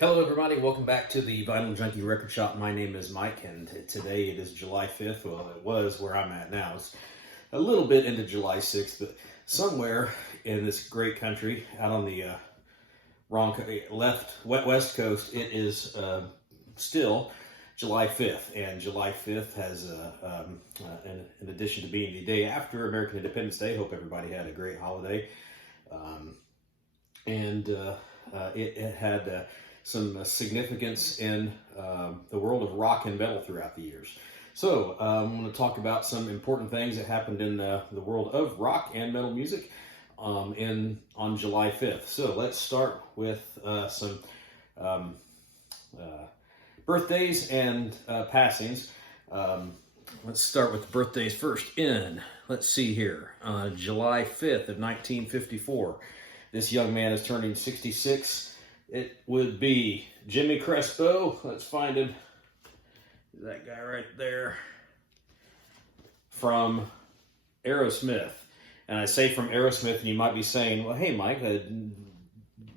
Hello everybody, welcome back to the Vinyl Junkie Record Shop. My name is Mike and today it is July 5th. Well, it was where I'm at now. It's a little bit into July 6th, but somewhere in this great country, out on the west coast, it is still July 5th. And July 5th has, in addition to being the day after American Independence Day, hope everybody had a great holiday. It had some significance in the world of rock and metal throughout the years. So I'm going to talk about some important things that happened in the world of rock and metal music on July 5th. So let's start with some birthdays and passings. Let's start with the birthdays first. Let's see here, July 5th of 1954. This young man is turning 66. It would be Jimmy Crespo. Let's find him. That guy right there. From Aerosmith. And I say from Aerosmith, and you might be saying, well, hey, Mike,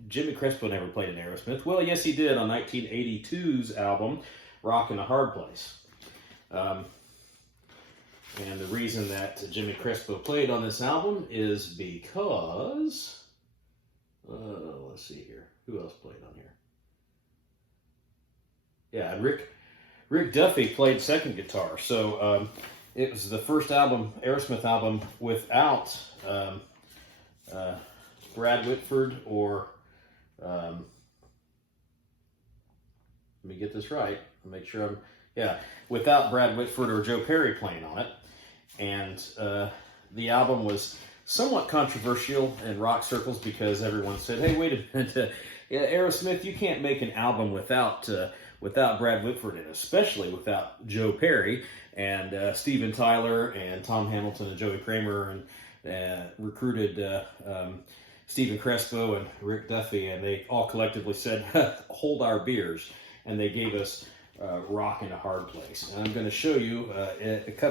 Jimmy Crespo never played in Aerosmith. Well, yes, he did on 1982's album, Rockin' a Hard Place. And the reason that Jimmy Crespo played on this album is because... let's see here. Who else played on here? Yeah, Rick Duffy played second guitar. So it was the first Aerosmith album, without Brad Whitford or let me get this right. Make sure without Brad Whitford or Joe Perry playing on it. And the album was somewhat controversial in rock circles because everyone said, hey, wait a minute, Aerosmith, you can't make an album without Brad Whitford and especially without Joe Perry. And Steven Tyler and Tom Hamilton and Joey Kramer and recruited Stephen Crespo and Rick Duffy, and they all collectively said, hold our beers. And they gave us Rockin' a Hard Place. And I'm going to show you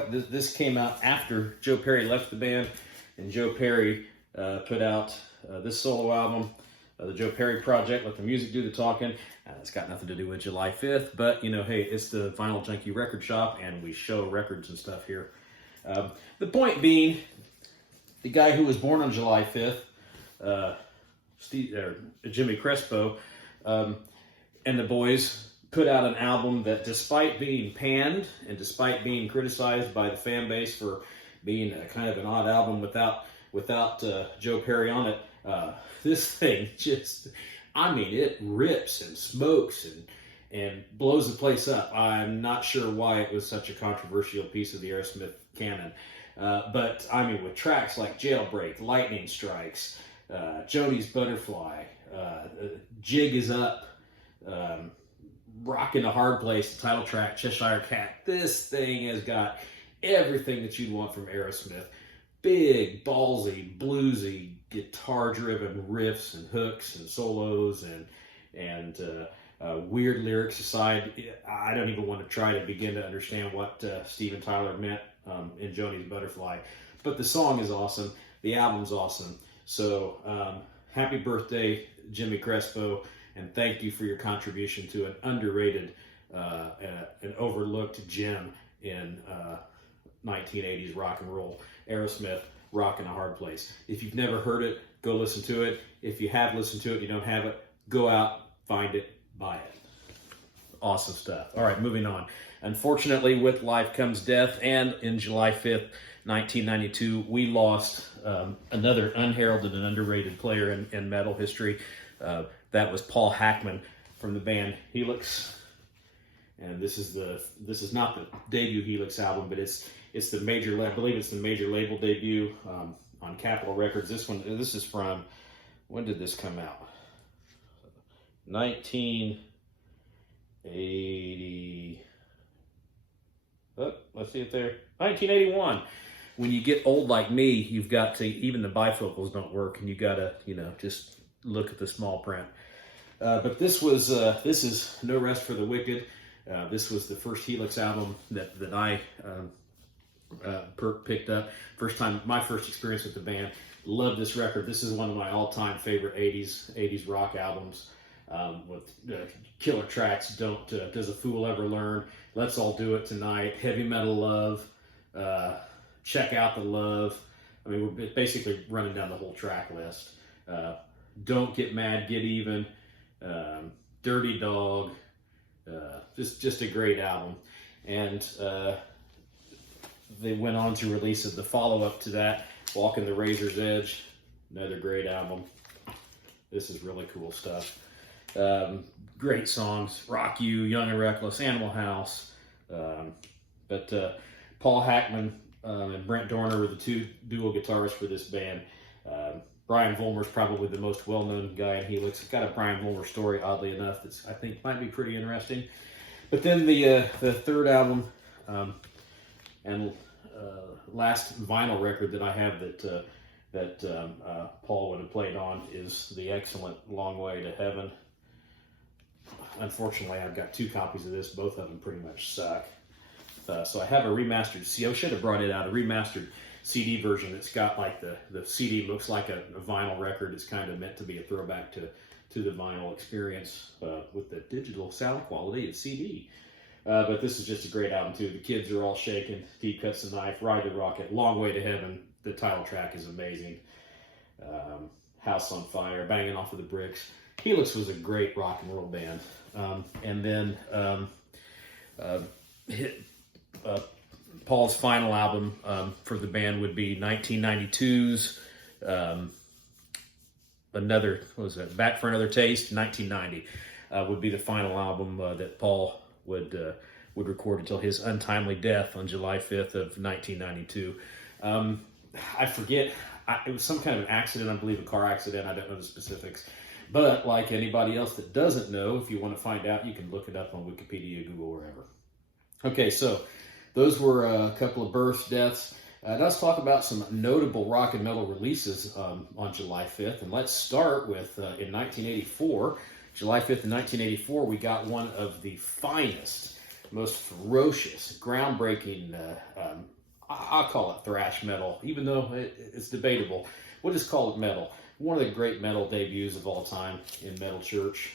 this came out after Joe Perry left the band. And Joe Perry put out this solo album, the Joe Perry Project, Let the Music Do the Talking. It's got nothing to do with July 5th, but, hey, it's the Vinyl Junkie Record Shop, and we show records and stuff here. The point being, the guy who was born on July 5th, Jimmy Crespo, and the boys put out an album that, despite being panned and despite being criticized by the fan base for being a kind of an odd album without Joe Perry on it, this thing just, it rips and smokes and blows the place up. I'm not sure why it was such a controversial piece of the Aerosmith canon. But with tracks like Jailbreak, Lightning Strikes, Joni's Butterfly, Jig Is Up, Rockin' a Hard Place, the title track, Cheshire Cat, this thing has got everything that you'd want from Aerosmith. Big, ballsy, bluesy, guitar-driven riffs and hooks and solos and weird lyrics aside. I don't even want to try to begin to understand what Steven Tyler meant in Joni's Butterfly. But the song is awesome. The album's awesome. So happy birthday, Jimmy Crespo, and thank you for your contribution to an underrated and overlooked gem in 1980s rock and roll. Aerosmith, Rockin' a Hard Place. If you've never heard it, go listen to it. If you have listened to it, you don't have it, go out, find it, buy it. Awesome stuff. All right, moving on. Unfortunately, with life comes death, and in July 5th, 1992, we lost another unheralded and underrated player in metal history. That was Paul Hackman from the band Helix. And this is not the debut Helix album, but it's the major, I believe it's the major label debut on Capitol Records. This is from, when did this come out? 1980. Oh, let's see it there. 1981. When you get old like me, you've got to, even the bifocals don't work, and you got to, just look at the small print. But this is No Rest for the Wicked. This was the first Helix album that I picked up. My first experience with the band. Love this record. This is one of my all-time favorite 80s rock albums. with killer tracks. Does a fool ever learn? Let's all do it tonight. Heavy metal love. Check out the love. I mean, we're basically running down the whole track list. Don't get mad, get even. Dirty Dog. Just a great album. And they went on to release the follow-up to that, Walking the Razor's Edge. Another great album. This is really cool stuff. Great songs. Rock You, Young and Reckless, Animal House. But Paul Hackman and Brent Dorner were the two dual guitarists for this band. Brian Vollmer's probably the most well-known guy in Helix. It's got a Brian Vollmer story, oddly enough, that's I think might be pretty interesting. But then the third album and last vinyl record that I have that Paul would have played on is the excellent Long Way to Heaven. Unfortunately, I've got 2 copies of this. Both of them pretty much suck. So I have a remastered CD. I should have brought it out, a remastered CD version. It's got like the CD looks like a vinyl record. It's kind of meant to be a throwback to the vinyl experience with the digital sound quality of CD. But this is just a great album too. The Kids Are All Shaken, Deep Cuts the Knife, Ride the Rocket, Long Way to Heaven. The title track is amazing. House on Fire, Banging Off of the Bricks. Helix was a great rock and roll band. And then Paul's final album for the band would be 1992's Back for Another Taste. 1990 would be the final album that Paul would record until his untimely death on July 5th of 1992. I forget, it was some kind of an accident, I believe a car accident, I don't know the specifics. But like anybody else that doesn't know, if you want to find out, you can look it up on Wikipedia, Google, wherever. Okay, so those were a couple of births, deaths. Let's talk about some notable rock and metal releases on July 5th. And let's start with, in 1984, July 5th of 1984, we got one of the finest, most ferocious, groundbreaking, I'll call it thrash metal, even though it's debatable. We'll just call it metal. One of the great metal debuts of all time in Metal Church.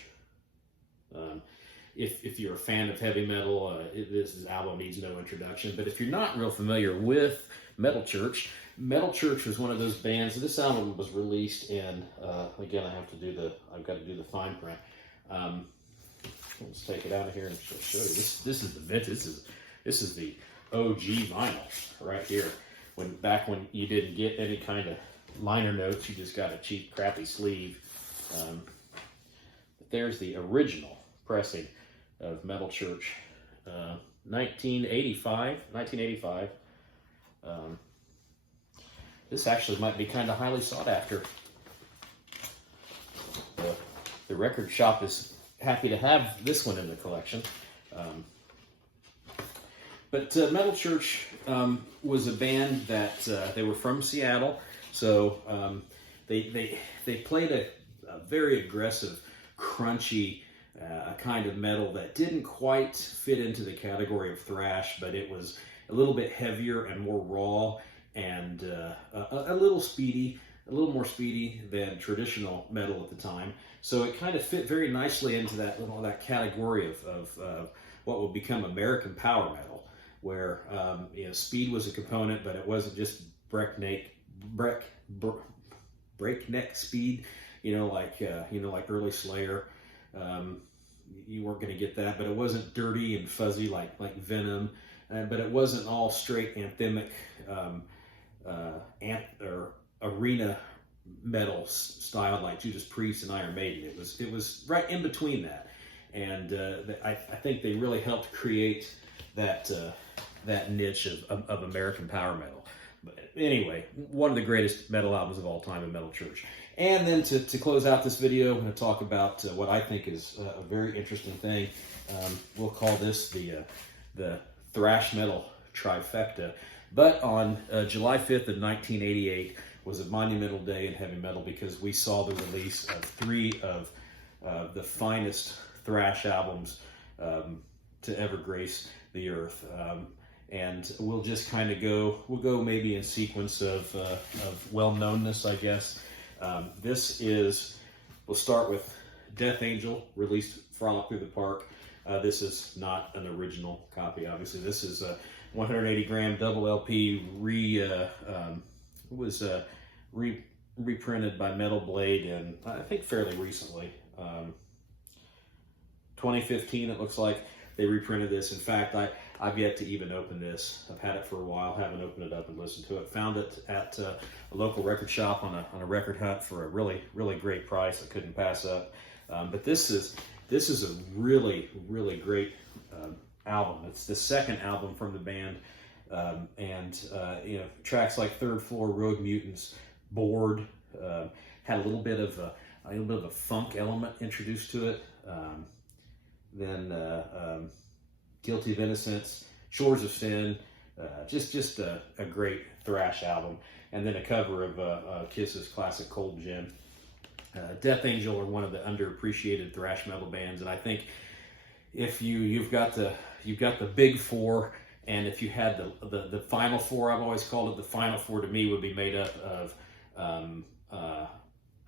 If you're a fan of heavy metal, this album needs no introduction. But if you're not real familiar with Metal Church was one of those bands. This album was released in, again, I've got to do the fine print. Let's take it out of here and show you. This is the vintage. This is the OG vinyl right here. Back when you didn't get any kind of liner notes, you just got a cheap, crappy sleeve. But there's the original pressing of Metal Church, 1985. This actually might be kind of highly sought after. The record shop is happy to have this one in the collection. But Metal Church was a band that they were from Seattle, so they played a very aggressive, crunchy kind of metal that didn't quite fit into the category of thrash, but it was a little bit heavier and more raw and a little more speedy than traditional metal at the time. So it kind of fit very nicely into that category of what would become American power metal, where speed was a component, but it wasn't just breakneck speed. Like early Slayer. You weren't going to get that, but it wasn't dirty and fuzzy like Venom, but it wasn't all straight anthemic or arena metal style like Judas Priest and Iron Maiden. It was right in between that, and I think they really helped create that niche of American power metal. But anyway, one of the greatest metal albums of all time in Metal Church. And then to close out this video, I'm going to talk about what I think is a very interesting thing. We'll call this the thrash metal trifecta. But on July 5th of 1988 was a monumental day in heavy metal because we saw the release of 3 of the finest thrash albums to ever grace the earth. And we'll just kind of we'll go maybe in sequence of well-knownness, I guess. We'll start with Death Angel released Frolic Through the Park. This is not an original copy, obviously. This is a 180 gram double LP reprinted by Metal Blade, and I think fairly recently. 2015, it looks like they reprinted this. In fact, I've yet to even open this. I've had it for a while, haven't opened it up and listened to it. Found it at a local record shop on a record hunt for a really, really great price. I couldn't pass up. But this is a really, really great album. It's the second album from the band, you know, tracks like Third Floor, Road Mutants, Bored, had a little bit of a funk element introduced to it. Then Guilty of Innocence, Shores of Sin, just a great thrash album. And then a cover of Kiss's classic Cold Gin. Death Angel are one of the underappreciated thrash metal bands, and I think if you've got the big four, and if you had the final four, I've always called it the final four, to me would be made up of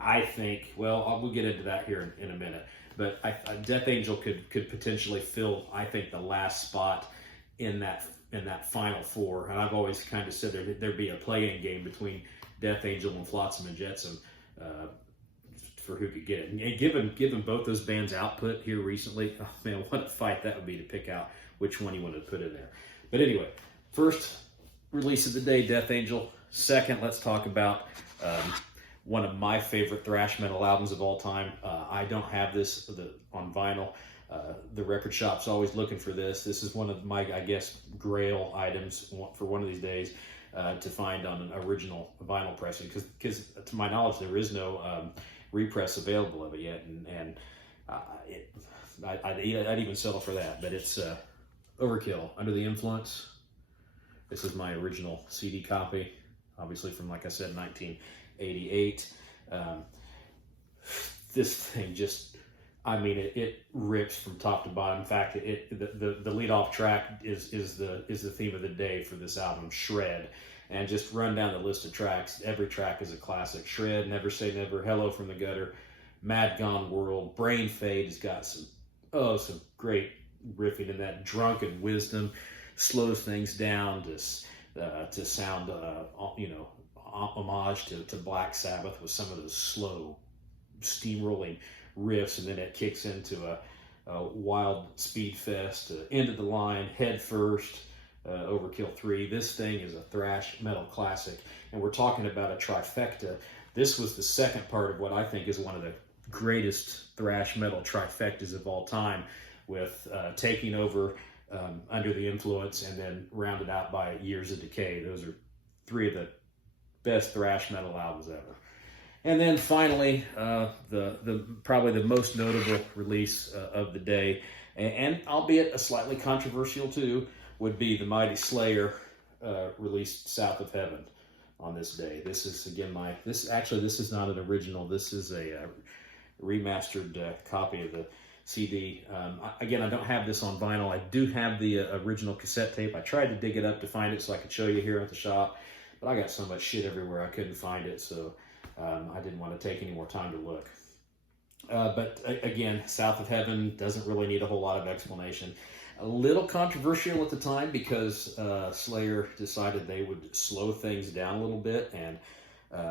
I think, well, we'll get into that here in a minute, but Death Angel could potentially fill, I think, the last spot in that final four. And I've always kind of said there'd be a play-in game between Death Angel and Flotsam and Jetsam for who could get it. And given both those bands' output here recently, oh man, what a fight that would be to pick out which one you want to put in there. But anyway, first release of the day, Death Angel. Second, let's talk about one of my favorite thrash metal albums of all time. I don't have this on vinyl. The record shop's always looking for this. This is one of my, I guess, grail items for one of these days to find on an original vinyl pressing, because to my knowledge there is no repress available of it yet, and I'd even settle for that. But it's Overkill, Under the Influence. This is my original CD copy, obviously from, like I said, 1988. This thing just, I mean, it rips from top to bottom. In fact, the lead off track is the theme of the day for this album, Shred. And just run down the list of tracks. Every track is a classic. Shred, Never Say Never, Hello from the Gutter, Mad Gone World, Brain Fade has got some great riffing in that. Drunken Wisdom slows things down to sound, homage to Black Sabbath with some of those slow, steamrolling riffs, and then it kicks into a wild speed fest. End of the Line, Head First, Overkill 3. This thing is a thrash metal classic, and we're talking about a trifecta. This was the second part of what I think is one of the greatest thrash metal trifectas of all time, with Taking Over, Under the Influence, and then rounded out by Years of Decay. Those are three of the best thrash metal albums ever. And then finally, probably the most notable release of the day, and albeit a slightly controversial too, would be the mighty Slayer released South of Heaven on this day. This is, again, this is not an original. This is a remastered copy of the CD. Again, I don't have this on vinyl. I do have the original cassette tape. I tried to dig it up to find it so I could show you here at the shop, but I got so much shit everywhere I couldn't find it, so I didn't want to take any more time to look. But again, South of Heaven doesn't really need a whole lot of explanation. A little controversial at the time because Slayer decided they would slow things down a little bit and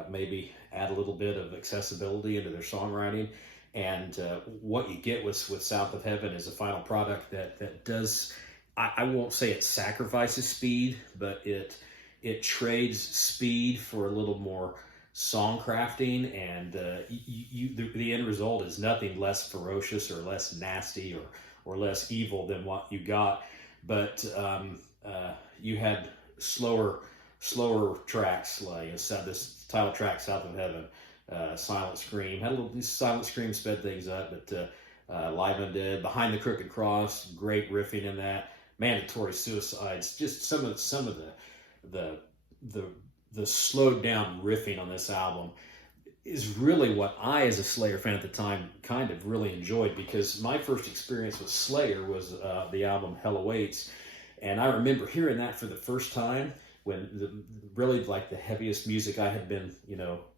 maybe add a little bit of accessibility into their songwriting. And what you get with South of Heaven is a final product that does, I won't say it sacrifices speed, but it trades speed for a little more song crafting, and the end result is nothing less ferocious or less nasty or less evil than what you got. But you had slower tracks, like this title track, South of Heaven, Silent Scream. Had a little, Silent Scream sped things up, but Live Undead, Behind the Crooked Cross, great riffing in that. Mandatory Suicides, just some of the slowed down riffing on this album is really what I, as a Slayer fan at the time, kind of really enjoyed, because my first experience with Slayer was the album Hell Awaits, and I remember hearing that for the first time really like the heaviest music I had been,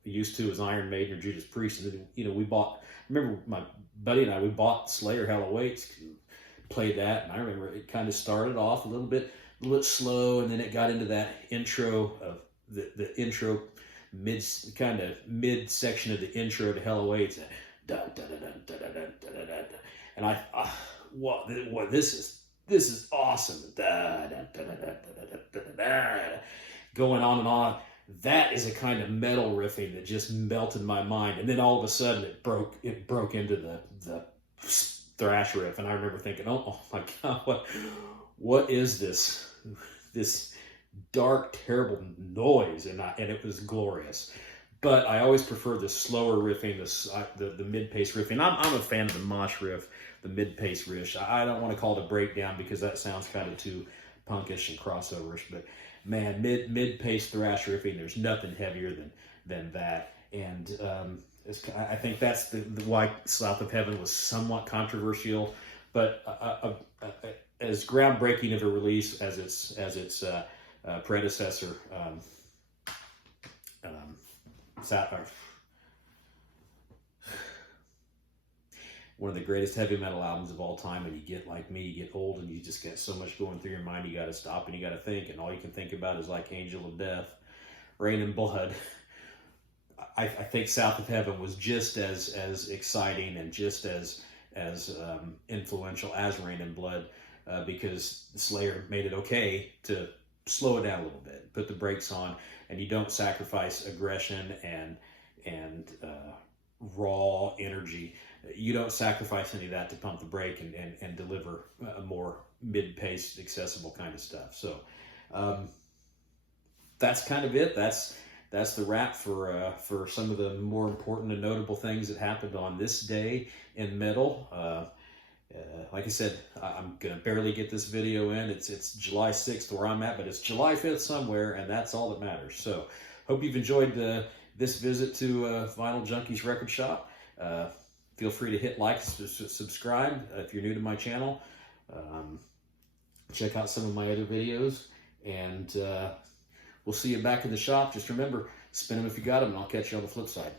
used to was Iron Maiden or Judas Priest. And then, we bought, I remember my buddy and I, we bought Slayer Hell Awaits, played that. And I remember it kind of started off a little bit slow, and then it got into that intro of the intro mid section of the intro to Hell Awaits. And what this is awesome. Going on and on. That is a kind of metal riffing that just melted my mind. And then all of a sudden it broke into the thrash riff. And I remember thinking, oh my God, what is this dark, terrible noise? And it was glorious. But I always prefer the slower riffing, the mid-pace riffing. I'm a fan of the mosh riff, the mid-pace riff. I don't want to call it a breakdown because that sounds kind of too punkish and crossoverish. But man, mid-pace thrash riffing, there's nothing heavier than that. And I think that's why South of Heaven was somewhat controversial. But as groundbreaking of a release as its predecessor, one of the greatest heavy metal albums of all time. And you get, like me, you get old and you just get so much going through your mind, you got to stop and you got to think, and all you can think about is like Angel of Death, Rain and Blood. I think South of Heaven was just as exciting and just as influential as Rain and Blood, because Slayer made it okay to slow it down a little bit, put the brakes on, and you don't sacrifice aggression and raw energy. You don't sacrifice any of that to pump the brake and deliver a more mid-paced, accessible kind of stuff. So that's kind of it. That's the wrap for some of the more important and notable things that happened on this day in metal. Like I said, I'm gonna barely get this video in. It's July 6th where I'm at, but it's July 5th somewhere, and that's all that matters. So hope you've enjoyed this visit to Vinyl Junkies Record Shop. Feel free to hit like, subscribe if you're new to my channel. Check out some of my other videos, and we'll see you back in the shop. Just remember, spin them if you got them, and I'll catch you on the flip side.